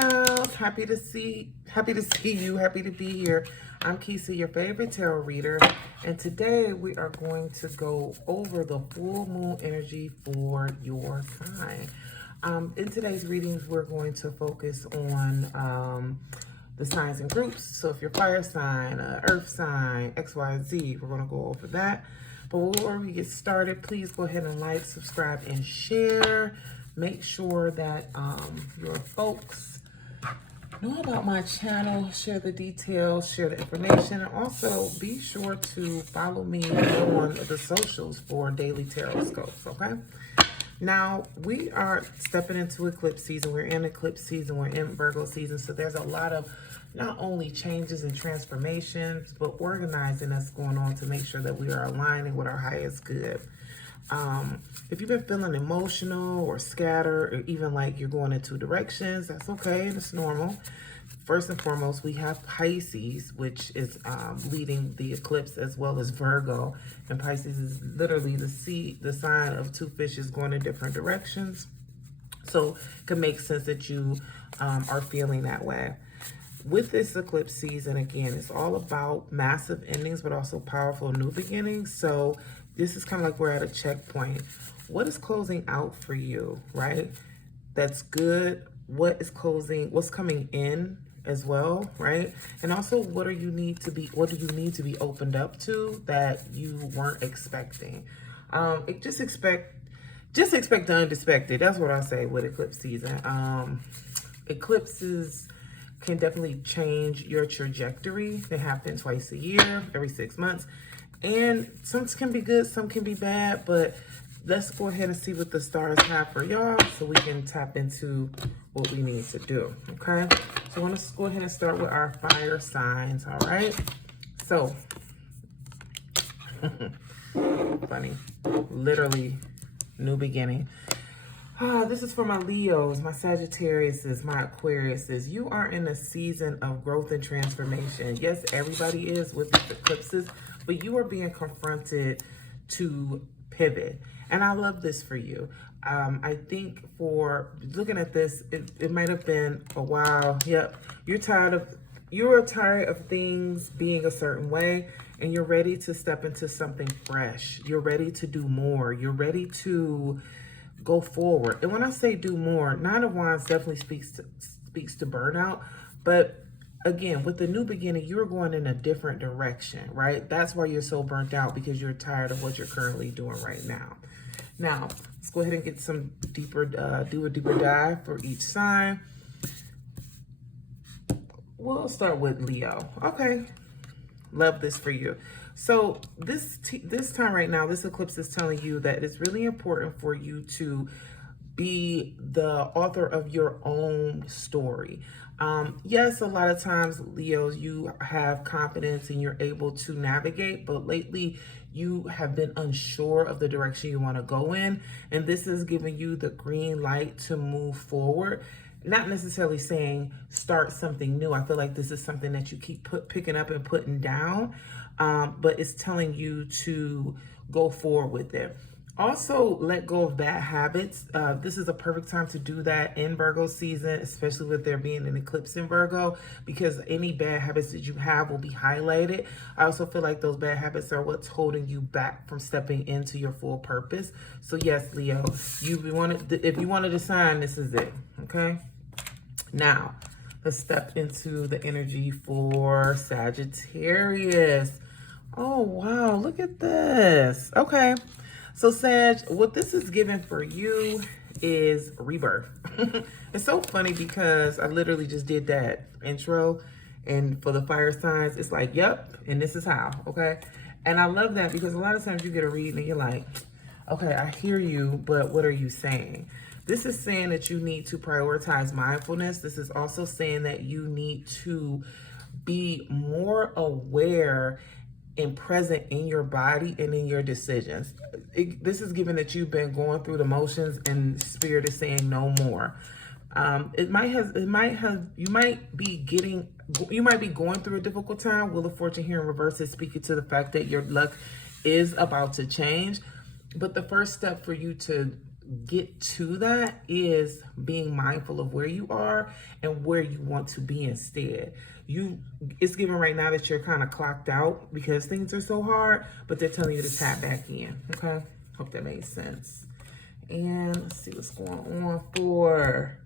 gals, happy to see you, happy to be here. I'm Kisa, your favorite tarot reader, and today we are going to go over the full moon energy for your sign. In today's readings, we're going to focus on the signs and groups. So if you're fire sign, earth sign, X, Y, and Z, we're going to go over that. But before we get started, please go ahead and like, subscribe, and share. Make sure that your folks know about my channel, share the details, share the information, and also be sure to follow me on the socials for daily tarot scopes, okay? Now, we are stepping into eclipse season. We're in eclipse season. We're in Virgo season. So there's a lot of not only changes and transformations, but organizing that's going on to make sure that we are aligning with our highest good. If you've been feeling emotional or scattered, or even like you're going in two directions, that's okay. It's normal. First and foremost, we have Pisces, which is leading the eclipse, as well as Virgo. And Pisces is literally the sign of two fishes going in different directions. So it can make sense that you are feeling that way. With this eclipse season, again, it's all about massive endings, but also powerful new beginnings. So this is kind of like we're at a checkpoint. What is closing out for you, right? That's good. What is closing? What's coming in as well, right? And also, what do you need to be opened up to that you weren't expecting? Just expect the unexpected. That's what I say with eclipse season. Eclipses can definitely change your trajectory. They happen twice a year, every 6 months. And some can be good, some can be bad, but let's go ahead and see what the stars have for y'all so we can tap into what we need to do, okay? So I want to go ahead and start with our fire signs, all right? So, funny, literally, new beginning. This is for my Leos, my Sagittariuses, my Aquariuses. You are in a season of growth and transformation. Yes, everybody is with these eclipses, but you are being confronted to pivot. And I love this for you. I think for looking at this, it might have been a while. Yep, you're tired of things being a certain way, and you're ready to step into something fresh. You're ready to do more. You're ready to go forward. And when I say do more, Nine of Wands definitely speaks to burnout. But again, with the new beginning, you're going in a different direction, right? That's why you're so burnt out, because you're tired of what you're currently doing right now. Now, let's go ahead and get some deeper, do a deeper dive for each sign. We'll start with Leo. Okay, love this for you. So this time right now, this eclipse is telling you that it's really important for you to be the author of your own story. Yes, a lot of times, Leos, you have confidence and you're able to navigate, but lately you have been unsure of the direction you want to go in, and this is giving you the green light to move forward. Not necessarily saying start something new. I feel like this is something that you keep picking up and putting down, but it's telling you to go forward with it. Also, let go of bad habits. This is a perfect time to do that in Virgo season, especially with there being an eclipse in Virgo, because any bad habits that you have will be highlighted. I also feel like those bad habits are what's holding you back from stepping into your full purpose. So yes, Leo, if you wanted to sign, this is it, okay? Now, let's step into the energy for Sagittarius. Oh, wow, look at this. Okay. So Sag, what this is giving for you is rebirth. It's so funny because I literally just did that intro, and for the fire signs, it's like, yep, and this is how, okay? And I love that because a lot of times you get a reading and you're like, okay, I hear you, but what are you saying? This is saying that you need to prioritize mindfulness. This is also saying that you need to be more aware and present in your body and in your decisions. This is given that you've been going through the motions and spirit is saying no more. You might be going through a difficult time. Wheel of Fortune here in reverse is speaking to the fact that your luck is about to change. But the first step for you to get to that is being mindful of where you are and where you want to be instead. It's given right now that you're kind of clocked out because things are so hard, but they're telling you to tap back in. Okay, hope that makes sense. And let's see what's going on for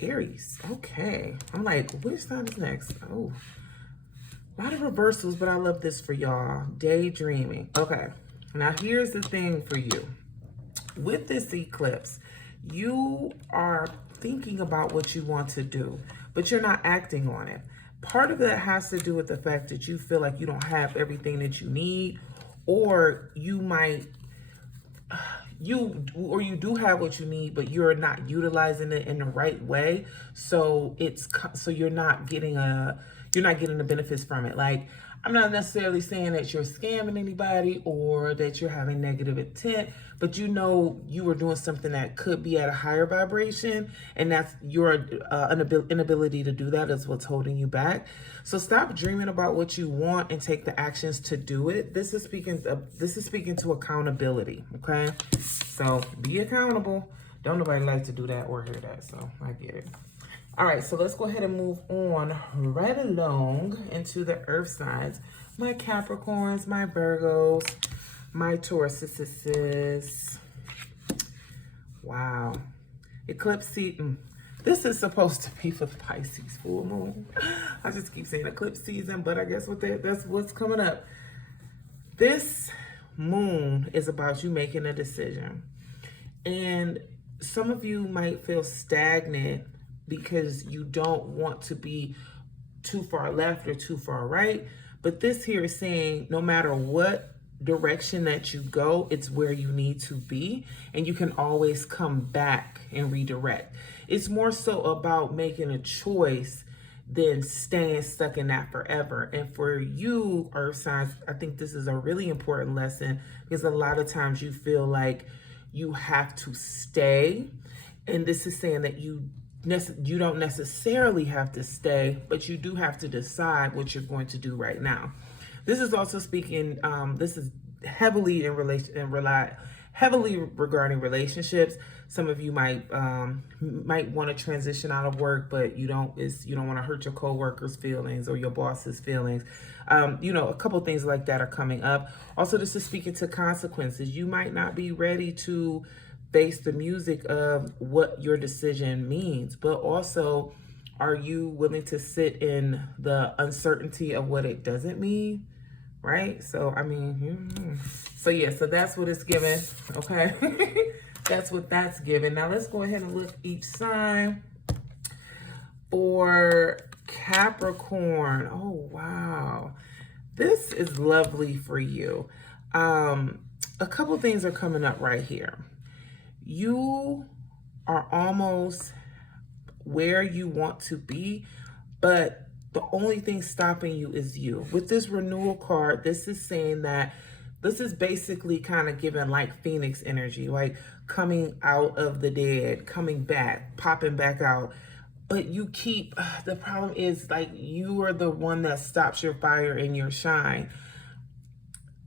Aries. Okay, I'm like, which sign is next? Oh, a lot of reversals, but I love this for y'all. Daydreaming. Okay, now here's the thing for you. With this eclipse, you are thinking about what you want to do, but you're not acting on it. Part of that has to do with the fact that you feel like you don't have everything that you need, or you might you do have what you need, but you're not utilizing it in the right way. So you're not getting the benefits from it. Like, I'm not necessarily saying that you're scamming anybody or that you're having negative intent, but you were doing something that could be at a higher vibration, and that's your inability to do that is what's holding you back. So stop dreaming about what you want and take the actions to do it. This is speaking to accountability, okay? So be accountable. Don't nobody like to do that or hear that, so I get it. All right, so let's go ahead and move on right along into the earth signs. My Capricorns, my Virgos, my Tauruses. Wow. Eclipse season. This is supposed to be for the Pisces full moon. I just keep saying eclipse season, but I guess that's what's coming up. This moon is about you making a decision. And some of you might feel stagnant because you don't want to be too far left or too far right. But this here is saying no matter what direction that you go, it's where you need to be. And you can always come back and redirect. It's more so about making a choice than staying stuck in that forever. And for you, earth signs, I think this is a really important lesson because a lot of times you feel like you have to stay. And this is saying that you don't necessarily have to stay, but you do have to decide what you're going to do right now. This is also speaking, this is heavily heavily regarding relationships. Some of you might want to transition out of work, but you don't want to hurt your coworkers' feelings or your boss's feelings. A couple things like that are coming up. Also, this is speaking to consequences. You might not be ready to face the music of what your decision means, but also, are you willing to sit in the uncertainty of what it doesn't mean? Right? So, I mean, so yeah, so that's what it's giving. Okay. That's what that's giving. Now let's go ahead and look each sign. For Capricorn. Oh, wow. This is lovely for you. A couple things are coming up right here. You are almost where you want to be, but the only thing stopping you is you. With this renewal card, this is saying that this is basically kind of giving like Phoenix energy, like coming out of the dead, coming back, popping back out. But the problem is like you are the one that stops your fire and your shine.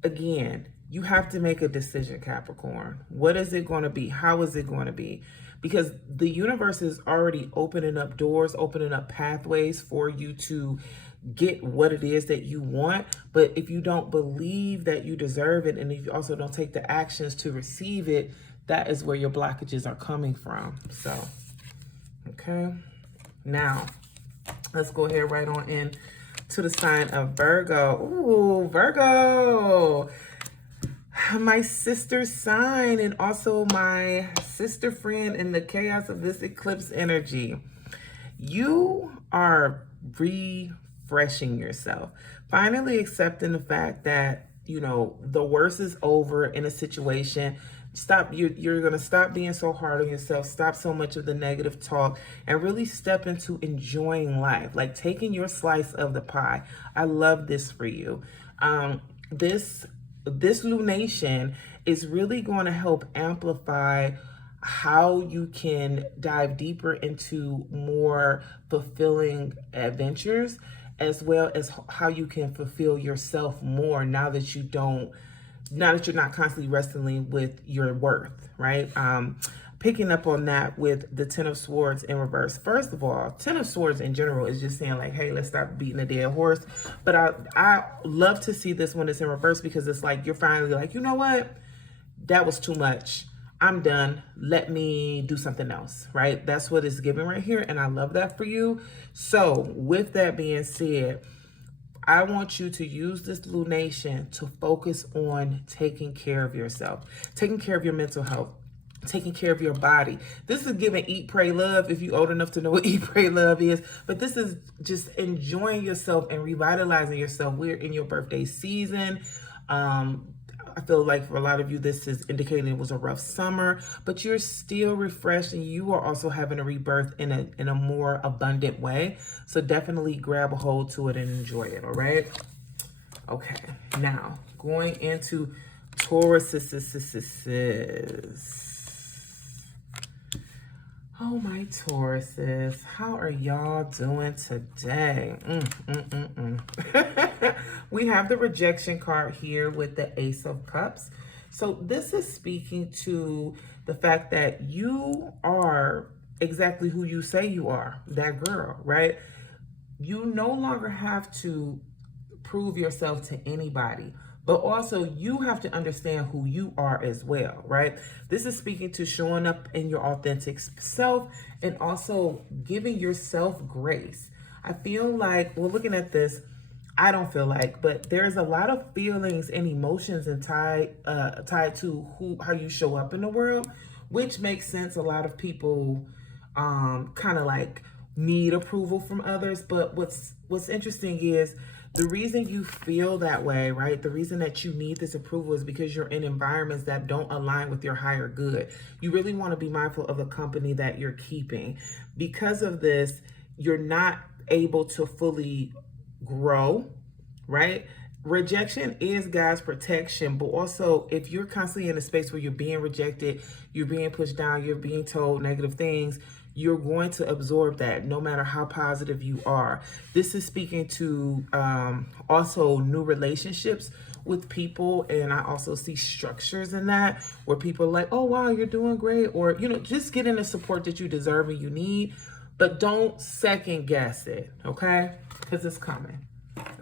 Again, you have to make a decision, Capricorn. What is it going to be? How is it going to be? Because the universe is already opening up doors, opening up pathways for you to get what it is that you want. But if you don't believe that you deserve it, and if you also don't take the actions to receive it, that is where your blockages are coming from. So, okay. Now, let's go ahead right on in to the sign of Virgo. Ooh, Virgo. My sister's sign and also my sister friend in the chaos of this eclipse energy. You are refreshing yourself. Finally accepting the fact that, the worst is over in a situation. You're going to stop being so hard on yourself. Stop so much of the negative talk and really step into enjoying life, like taking your slice of the pie. I love this for you. This lunation is really going to help amplify how you can dive deeper into more fulfilling adventures, as well as how you can fulfill yourself more now that you don't now that you're not constantly wrestling with your worth, right? Picking up on that with the Ten of Swords in reverse. First of all, Ten of Swords in general is just saying like, hey, let's stop beating a dead horse. But I love to see this when it's in reverse, because it's like you're finally like, you know what? That was too much. I'm done. Let me do something else, right? That's what it's giving right here. And I love that for you. So with that being said, I want you to use this lunation to focus on taking care of yourself, taking care of your mental health, taking care of your body. This is giving eat, pray, love, if you're old enough to know what eat, pray, love is. But this is just enjoying yourself and revitalizing yourself. We're in your birthday season. I feel like for a lot of you, this is indicating it was a rough summer, but you're still refreshed and you are also having a rebirth in a more abundant way. So definitely grab a hold to it and enjoy it, all right? Okay, now going into Tauruses. Oh, my Tauruses, how are y'all doing today? We have the rejection card here with the Ace of Cups. So this is speaking to the fact that you are exactly who you say you are, that girl, right? You no longer have to prove yourself to anybody, but also you have to understand who you are as well, right? This is speaking to showing up in your authentic self and also giving yourself grace. I feel like, well, looking at this, I don't feel like, but there's a lot of feelings and emotions and tied to how you show up in the world, which makes sense. A lot of people kind of like need approval from others, but what's interesting is the reason you feel that way, right? The reason that you need this approval is because you're in environments that don't align with your higher good. You really want to be mindful of the company that you're keeping. Because of this, you're not able to fully grow, right? Rejection is God's protection, but also if you're constantly in a space where you're being rejected, you're being pushed down, you're being told negative things, you're going to absorb that no matter how positive you are. This is speaking to also new relationships with people. And I also see structures in that where people are like, oh, wow, you're doing great. Or, you know, just getting the support that you deserve and you need. But don't second guess it, okay? Because it's coming.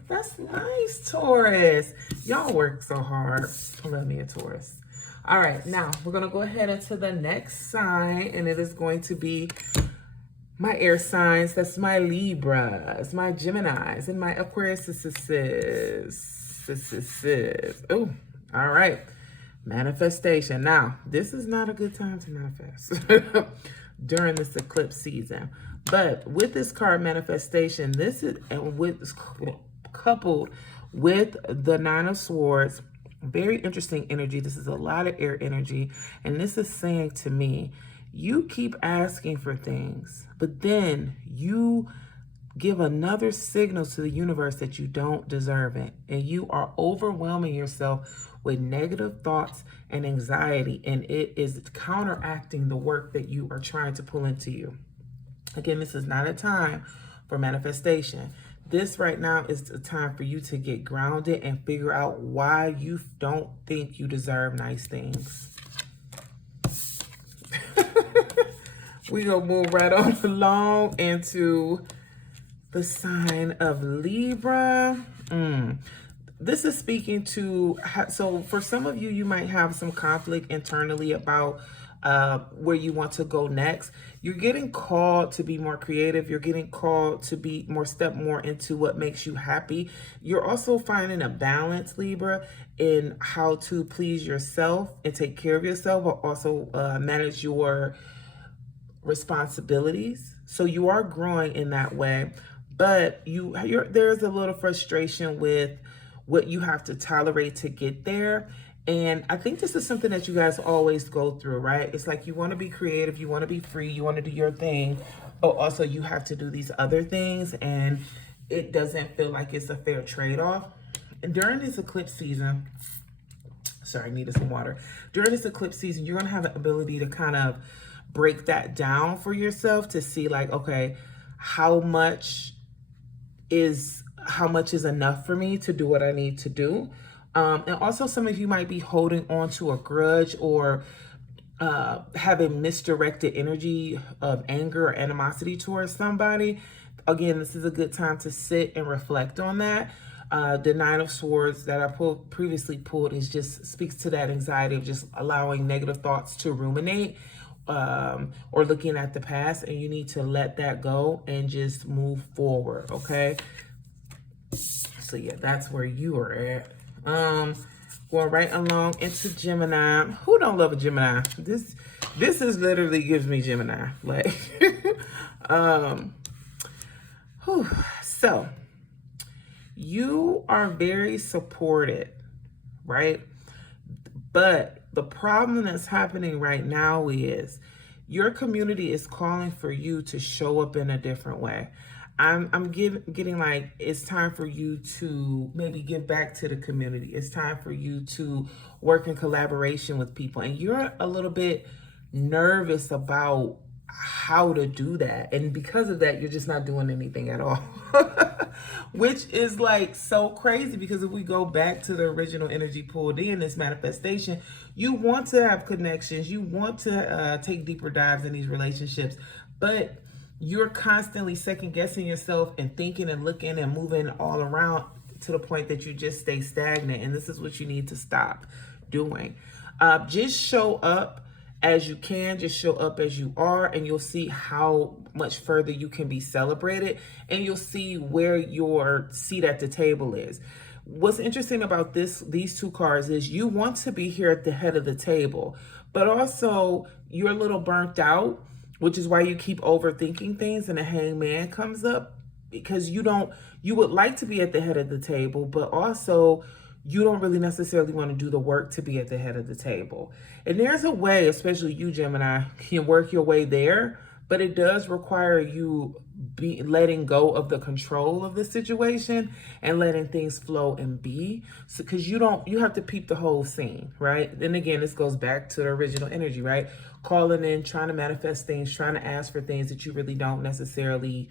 That's nice, Taurus. Y'all work so hard. I love me a Taurus. All right, now we're going to go ahead into the next sign, and it is going to be my air signs. That's my Libras, my Geminis, and my Aquariuses. Oh, all right. Manifestation. Now, this is not a good time to manifest during this eclipse season. But with this card manifestation, this is coupled with the Nine of Swords. Very interesting energy. This is a lot of air energy. And this is saying to me, you keep asking for things, but then you give another signal to the universe that you don't deserve it. And you are overwhelming yourself with negative thoughts and anxiety. And it is counteracting the work that you are trying to pull into you. Again, this is not a time for manifestation. This right now is the time for you to get grounded and figure out why you don't think you deserve nice things. We're going to move right on along into the sign of Libra. This is speaking to, so for some of you, you might have some conflict internally about where you want to go next. You're getting called to be more creative. You're getting called to be step more into what makes you happy. You're also finding a balance, Libra, in how to please yourself and take care of yourself, but also manage your responsibilities. So you are growing in that way, but there's a little frustration with what you have to tolerate to get there. And I think this is something that you guys always go through, right? It's like you want to be creative, you want to be free, you want to do your thing, but also you have to do these other things, and it doesn't feel like it's a fair trade-off. And during this eclipse season, sorry, I needed some water. During this eclipse season, you're going to have the ability to kind of break that down for yourself to see like, okay, how much is enough for me to do what I need to do. And also some of you might be holding on to a grudge or having misdirected energy of anger or animosity towards somebody. Again, this is a good time to sit and reflect on that. The Nine of Swords that I previously pulled is just speaks to that anxiety of just allowing negative thoughts to ruminate, or looking at the past, and you need to let that go and just move forward. Okay. So yeah, that's where you are at. Going right along into Gemini. Who don't love a Gemini? This is literally gives me Gemini. Like, so you are very supported, right? But the problem that's happening right now is your community is calling for you to show up in a different way. I'm getting like, it's time for you to maybe give back to the community. It's time for you to work in collaboration with people. And you're a little bit nervous about how to do that. And because of that, you're just not doing anything at all. Which is like so crazy, because if we go back to the original energy pulled in this manifestation, you want to have connections. You want to take deeper dives in these relationships, but you're constantly second guessing yourself and thinking and looking and moving all around to the point that you just stay stagnant. And this is what you need to stop doing. Just show up as you can, just show up as you are, and you'll see how much further you can be celebrated, and you'll see where your seat at the table is. What's interesting about these two cards is you want to be here at the head of the table, but also you're a little burnt out, which is why you keep overthinking things, and the Hangman comes up, because you would like to be at the head of the table, but also you don't really necessarily want to do the work to be at the head of the table. And there's a way, especially you, Gemini, can work your way there, but it does require you letting go of the control of the situation and letting things flow and be. So, because you have to peep the whole scene, right? And again, this goes back to the original energy, right? Calling in, trying to manifest things, trying to ask for things that you really don't necessarily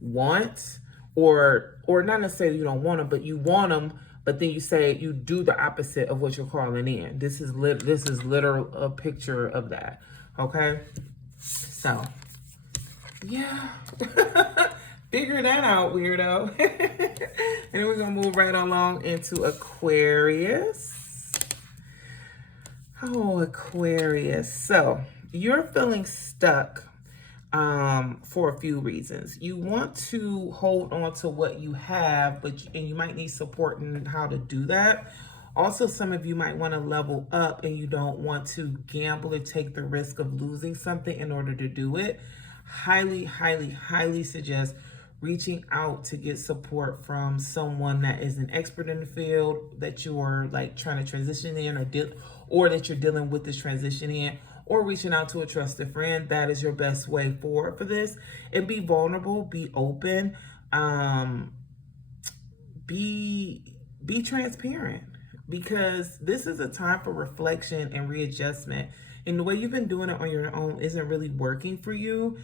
want, or not necessarily you don't want them, but you want them. But then you do the opposite of what you're calling in. This is literal a picture of that. Okay, so yeah, figure that out, weirdo. And we're gonna move right along into Aquarius. Oh, Aquarius. So you're feeling stuck for a few reasons. You want to hold on to what you have, and you might need support in how to do that. Also, some of you might want to level up, and you don't want to gamble or take the risk of losing something in order to do it. Highly, highly, highly suggest reaching out to get support from someone that is an expert in the field that you are like trying to transition in, or that you're dealing with this transition in, or reaching out to a trusted friend. That is your best way forward for this. And be vulnerable, be open, be transparent, because this is a time for reflection and readjustment. And the way you've been doing it on your own isn't really working for you.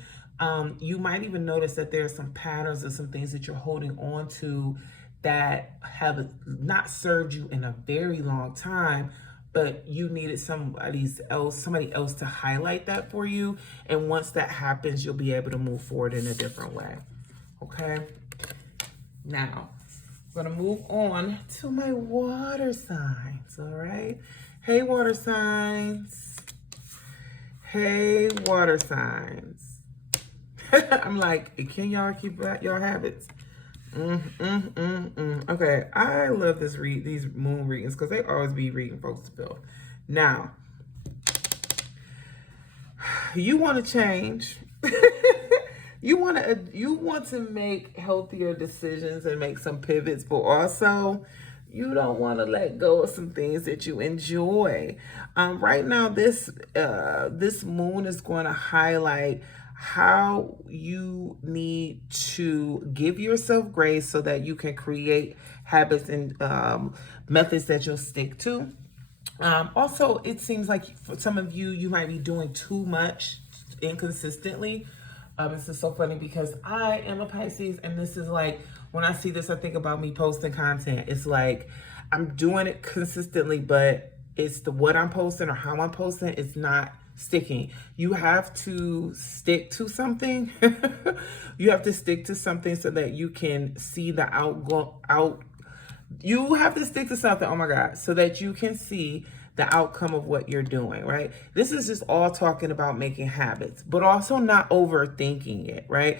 You might even notice that there are some patterns or some things that you're holding on to that have not served you in a very long time, but you needed somebody else to highlight that for you. And once that happens, you'll be able to move forward in a different way. Okay. Now, I'm going to move on to my water signs. All right. Hey, water signs. Hey, water signs. I'm like, can y'all keep your habits? Okay, I love these moon readings, because they always be reading folks to feel. Now, you want to change. you want to make healthier decisions and make some pivots, but also you don't want to let go of some things that you enjoy. Right now, this moon is going to highlight how you need to give yourself grace so that you can create habits and methods that you'll stick to. Also, it seems like for some of you, you might be doing too much inconsistently. This is so funny because I am a Pisces, and this is like, when I see this, I think about me posting content. It's like, I'm doing it consistently, but it's the what I'm posting or how I'm posting is not sticking. You have to stick to something. You have to stick to something so that you can see the out. You have to stick to something, oh my God, so that you can see the outcome of what you're doing, right? This is just all talking about making habits, but also not overthinking it, right?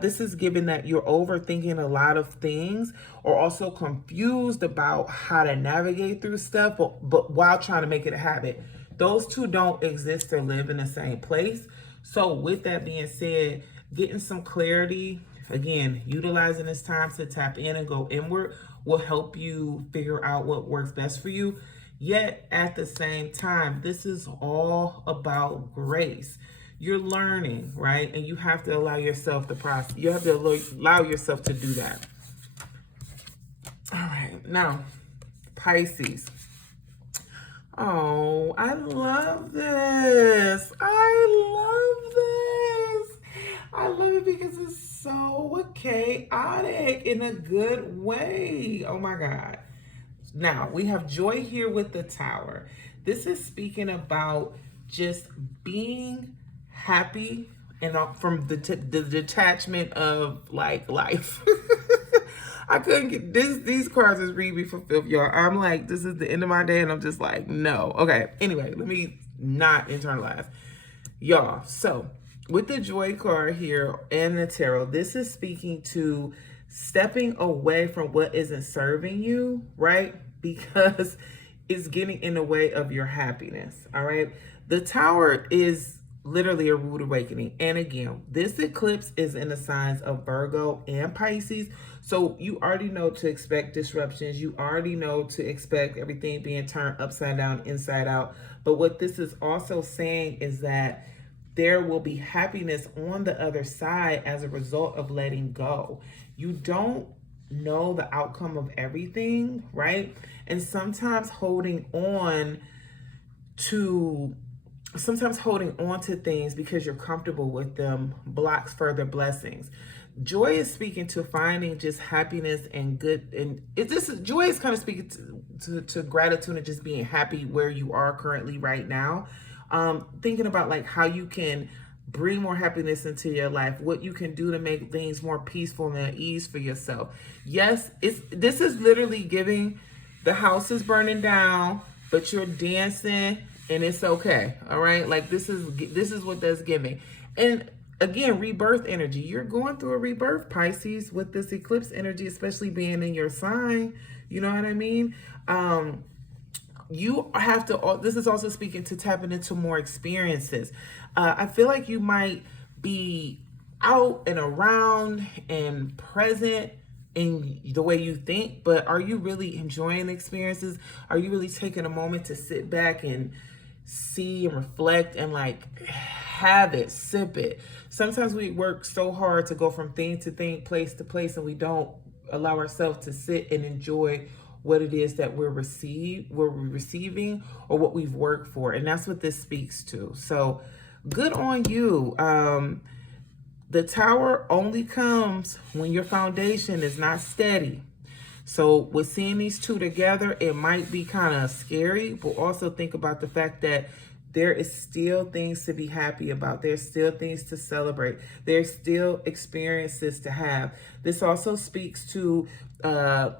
This is given that you're overthinking a lot of things or also confused about how to navigate through stuff, but while trying to make it a habit. Those two don't exist or live in the same place. So with that being said, getting some clarity, again, utilizing this time to tap in and go inward will help you figure out what works best for you. Yet at the same time, this is all about grace. You're learning, right? And you have to allow yourself the process. You have to allow yourself to do that. All right, now, Pisces. Oh, I love this. I love it because it's so chaotic in a good way. Oh my God. Now, we have joy here with the Tower. This is speaking about just being happy and from the detachment of like life. I couldn't get these cards is read me for filth, y'all. I'm like, this is the end of my day, and I'm just like, no. Okay, anyway, let me not internalize. Y'all, so with the joy card here and the tarot, this is speaking to stepping away from what isn't serving you, right? Because it's getting in the way of your happiness, all right? The Tower is literally a rude awakening. And again, this eclipse is in the signs of Virgo and Pisces. So you already know to expect disruptions. You already know to expect everything being turned upside down, inside out. But what this is also saying is that there will be happiness on the other side as a result of letting go. You don't know the outcome of everything, right? And sometimes holding on to things because you're comfortable with them blocks further blessings. Joy is speaking to finding just happiness and good, and joy is kind of speaking to gratitude and just being happy where you are currently right now. Thinking about like how you can bring more happiness into your life, what you can do to make things more peaceful and at ease for yourself. Yes, this is literally giving the house is burning down, but you're dancing and it's okay. All right. Like this is what that's giving. And again, rebirth energy. You're going through a rebirth, Pisces, with this eclipse energy, especially being in your sign. You know what I mean? You have to, this is also speaking to tapping into more experiences. I feel like you might be out and around and present in the way you think, but are you really enjoying experiences? Are you really taking a moment to sit back and see and reflect and like have it, sip it? Sometimes we work so hard to go from thing to thing, place to place, and we don't allow ourselves to sit and enjoy what it is that we're receiving or what we've worked for. And that's what this speaks to. So good on you. The Tower only comes when your foundation is not steady. So with seeing these two together, it might be kind of scary, but also think about the fact that there is still things to be happy about. There's still things to celebrate. There's still experiences to have. This also speaks to a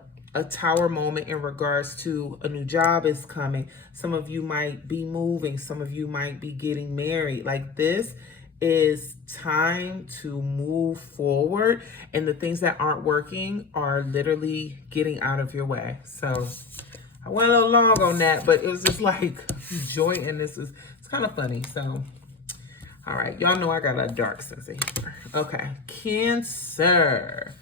Tower moment in regards to a new job is coming. Some of you might be moving. Some of you might be getting married. Like this is time to move forward, and the things that aren't working are literally getting out of your way. So I went a little long on that, but it was just like joy in this it's kind of funny. So all right, y'all know I got a dark sense of humor. Okay, Cancer.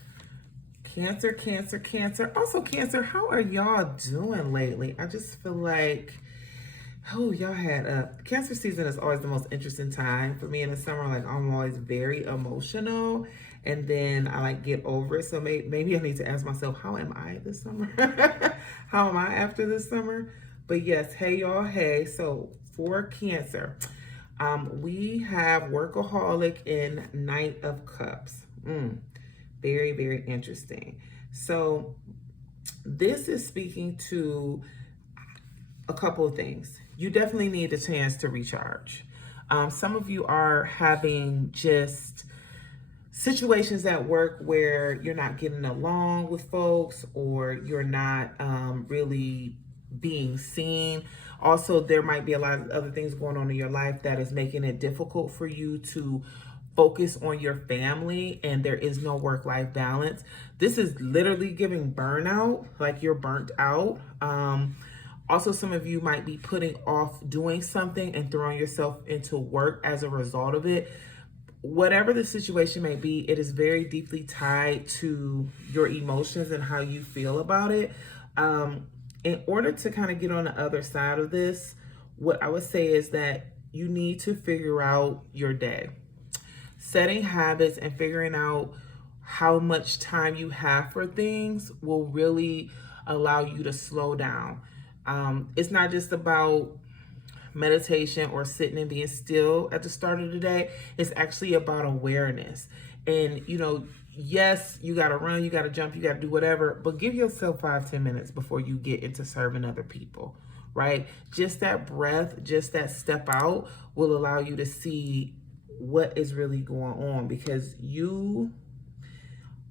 Cancer. Also, Cancer, how are y'all doing lately? I just feel like, y'all had Cancer season is always the most interesting time for me in the summer. Like I'm always very emotional, and then I like get over it. So maybe I need to ask myself, how am I this summer? How am I after this summer? But yes, hey y'all, hey. So for Cancer, we have Workaholic and Knight of Cups. Very, very interesting. So This is speaking to a couple of things. You definitely need a chance to recharge. Some of you are having just situations at work where you're not getting along with folks, or you're not really being seen. Also, there might be a lot of other things going on in your life that is making it difficult for you to focus on your family, and there is no work-life balance. This is literally giving burnout, like you're burnt out. Also, some of you might be putting off doing something and throwing yourself into work as a result of it. Whatever the situation may be, it is very deeply tied to your emotions and how you feel about it. In order to kind of get on the other side of this, what I would say is that you need to figure out your day. Setting habits and figuring out how much time you have for things will really allow you to slow down. It's not just about meditation or sitting and being still at the start of the day. It's actually about awareness. And, you know, yes, you got to run, you got to jump, you got to do whatever, but give yourself 5-10 minutes before you get into serving other people, right? Just that breath, just that step out will allow you to see what is really going on, because you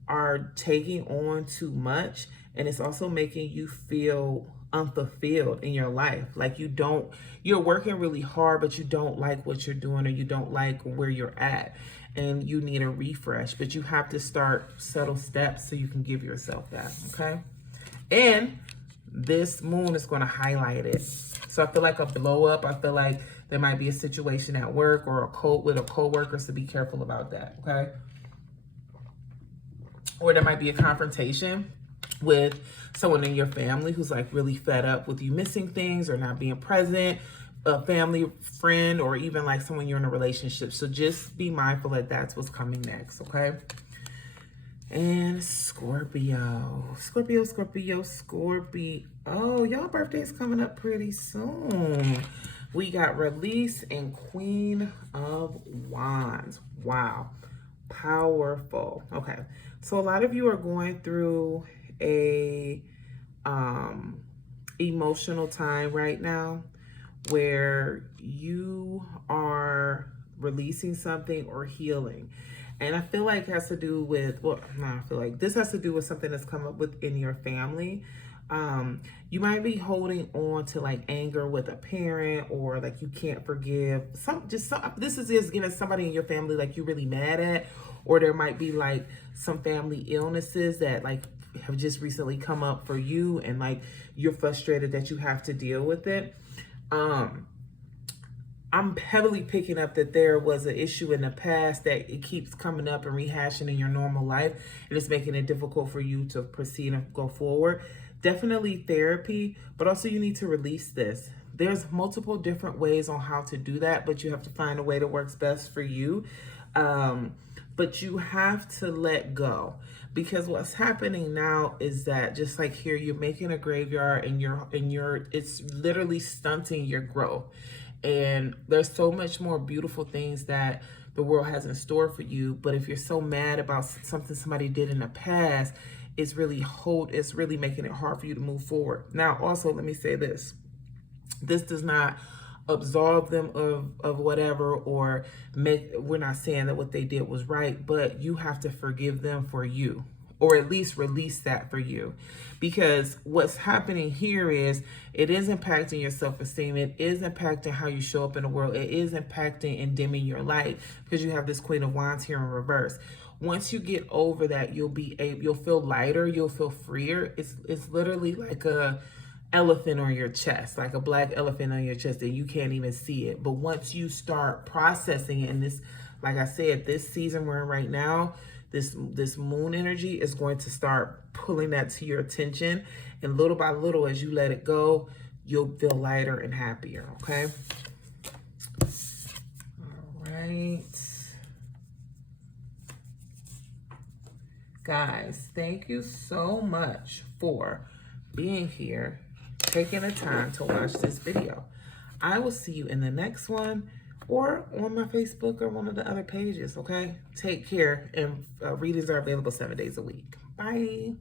are taking on too much, and it's also making you feel unfulfilled in your life. Like you're working really hard, but you don't like what you're doing, or you don't like where you're at, and you need a refresh. But you have to start subtle steps so you can give yourself that, okay? And this moon is going to highlight it. So I feel like a blow up. I feel like there might be a situation at work or with a coworker, so be careful about that, okay? Or there might be a confrontation with someone in your family who's like really fed up with you missing things or not being present, a family friend, or even like someone you're in a relationship. So just be mindful that that's what's coming next, okay? And Scorpio. Oh, y'all birthday's coming up pretty soon. We got Release and Queen of Wands. Wow. Powerful. Okay. So a lot of you are going through a emotional time right now where you are releasing something or healing. And I feel like it has to do with, well, no, I feel like this has to do with something that's come up within your family. You might be holding on to like anger with a parent, or like you can't forgive this is just, you know, somebody in your family like you're really mad at, or there might be like some family illnesses that like have just recently come up for you, and like you're frustrated that you have to deal with it. I'm heavily picking up that there was an issue in the past that it keeps coming up and rehashing in your normal life, and it's making it difficult for you to proceed and go forward. Definitely therapy, but also you need to release this. There's multiple different ways on how to do that, but you have to find a way that works best for you. But you have to let go, because what's happening now is that just like here, you're making a graveyard, and it's literally stunting your growth. And there's so much more beautiful things that the world has in store for you. But if you're so mad about something somebody did in the past, it's really making it hard for you to move forward. Now, also, let me say this. This does not absolve them of whatever, or we're not saying that what they did was right, but you have to forgive them for you, or at least release that for you. Because what's happening here is it is impacting your self-esteem. It is impacting how you show up in the world. It is impacting and dimming your light, because you have this Queen of Wands here in reverse. Once you get over that, you'll feel lighter, you'll feel freer. It's literally like a elephant on your chest, like a black elephant on your chest, and you can't even see it. But once you start processing it, and this, like I said, this season we're in right now, this moon energy is going to start pulling that to your attention, and little by little, as you let it go, you'll feel lighter and happier, okay? All right. Guys, thank you so much for being here, taking the time to watch this video. I will see you in the next one, or on my Facebook or one of the other pages, okay? Take care, and readings are available 7 days a week. Bye.